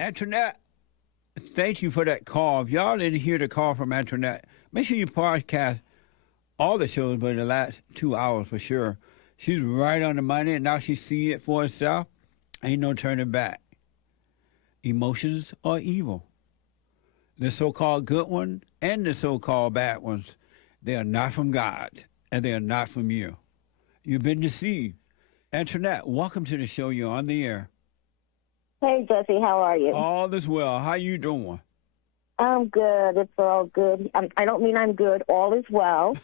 Antoinette, thank you for that call. If y'all didn't hear the call from Antoinette, make sure you podcast all the shows, but the last 2 hours for sure. She's right on the money, and now she see it for herself. Ain't no turning back. Emotions are evil. The so-called good one and the so-called bad ones, they are not from God, and they are not from you. You've been deceived. Antoinette, welcome to the show. You're on the air. Hey, Jesse, how are you? All is well. How you doing? I'm good. It's all good. I don't mean I'm good. All is well.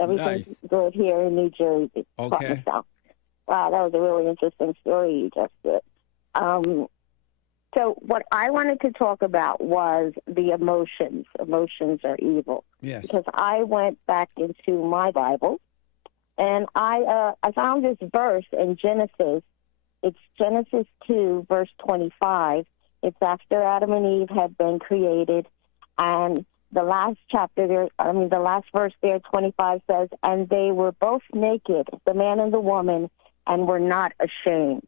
Everything's Nice. good here in New Jersey. Okay. Wow, that was a really interesting story you just did. So what I wanted to talk about was the emotions. Emotions are evil. Yes. Because I went back into my Bible, and I found this verse in Genesis. It's Genesis 2, verse 25. It's after Adam and Eve had been created, and the last chapter there, the last verse there, 25 says, and they were both naked, the man and the woman, and were not ashamed.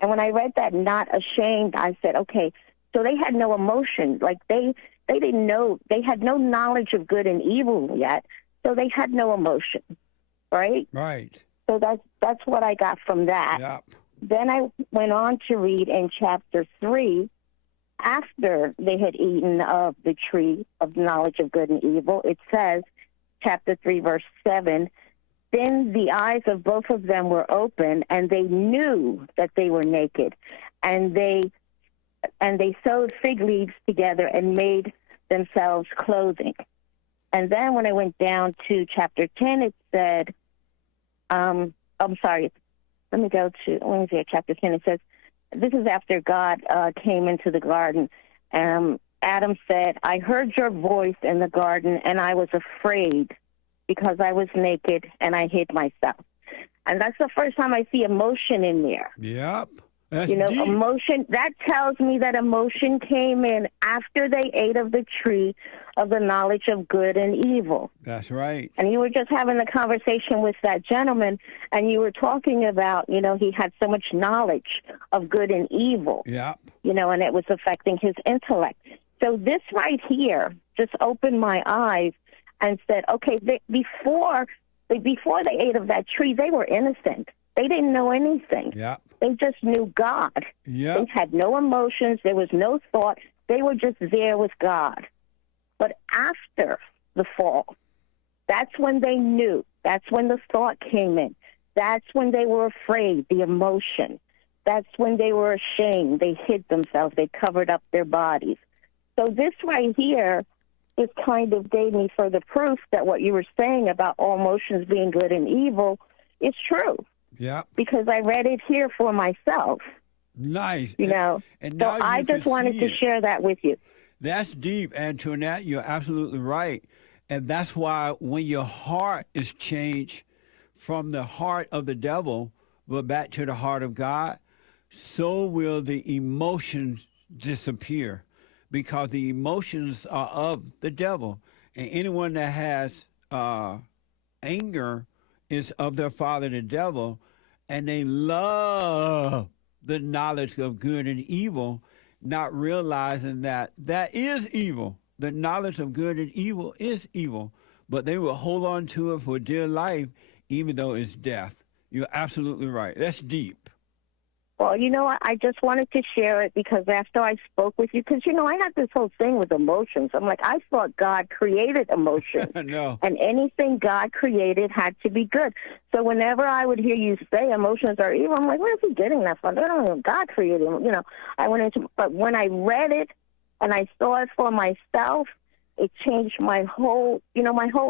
And when I read that, not ashamed, I said, okay, so they had no emotion. Like they didn't know, they had no knowledge of good and evil yet, so they had no emotion, right? Right. So that's what I got from that. Yep. Then I went on to read in chapter 3, after they had eaten of the tree of knowledge of good and evil, it says, chapter 3, verse 7, then the eyes of both of them were open, and they knew that they were naked, and they sewed fig leaves together and made themselves clothing. And then when I went down to chapter 10, it said, chapter 10. It says, this is after God came into the garden. Adam said, I heard your voice in the garden, and I was afraid because I was naked, and I hid myself. And that's the first time I see emotion in there. Yep. That's deep. Emotion, that tells me that emotion came in after they ate of the tree of the knowledge of good and evil. That's right. And you were just having a conversation with that gentleman, and you were talking about, he had so much knowledge of good and evil. Yep. And it was affecting his intellect. So this right here just opened my eyes and said, okay, before they ate of that tree, they were innocent. They didn't know anything. Yep. They just knew God. Yep. They had no emotions. There was no thought. They were just there with God. But after the fall, that's when they knew. That's when the thought came in. That's when they were afraid, the emotion. That's when they were ashamed. They hid themselves. They covered up their bodies. So this right here just kind of gave me further proof that what you were saying about all emotions being good and evil is true. Yeah. Because I read it here for myself. Nice. And so I just wanted to share that with you. That's deep, Antoinette. You're absolutely right. And that's why when your heart is changed from the heart of the devil, but back to the heart of God, so will the emotions disappear, because the emotions are of the devil. And anyone that has anger is of their father, the devil, and they love the knowledge of good and evil, not realizing that that is evil. The knowledge of good and evil is evil, but they will hold on to it for dear life, even though it's death. You're absolutely right. That's deep. Well, I just wanted to share it because after I spoke with you, because, I had this whole thing with emotions. I'm like, I thought God created emotions. No. And anything God created had to be good. So whenever I would hear you say emotions are evil, I'm like, where is he getting that from? I don't know. God created them. I went into, but when I read it and I saw it for myself, it changed my whole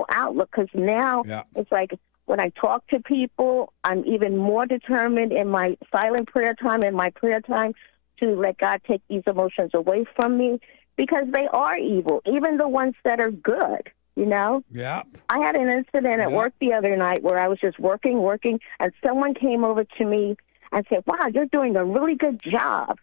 outlook, because now it's like, when I talk to people, I'm even more determined in my silent prayer time, in my prayer time, to let God take these emotions away from me, because they are evil, even the ones that are good, Yeah. I had an incident at work the other night where I was just working, and someone came over to me and said, wow, you're doing a really good job.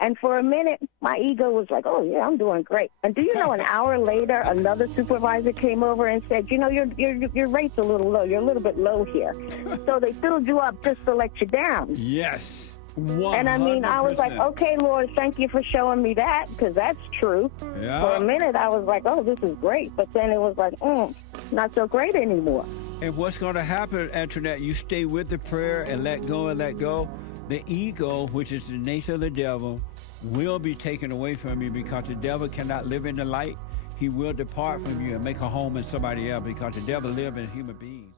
And for a minute, my ego was like, oh, yeah, I'm doing great. And do you know, an hour later, another supervisor came over and said, your rate's a little low. You're a little bit low here. So they filled you up just to let you down. Yes. And I mean, I was like, 100%. okay, Lord, thank you for showing me that, because that's true. Yeah. For a minute, I was like, oh, this is great. But then it was like, not so great anymore. And what's going to happen, Antoinette, you stay with the prayer and let go and let go. The ego, which is the nature of the devil, will be taken away from you, because the devil cannot live in the light. He will depart from you and make a home in somebody else, because the devil lives in human beings.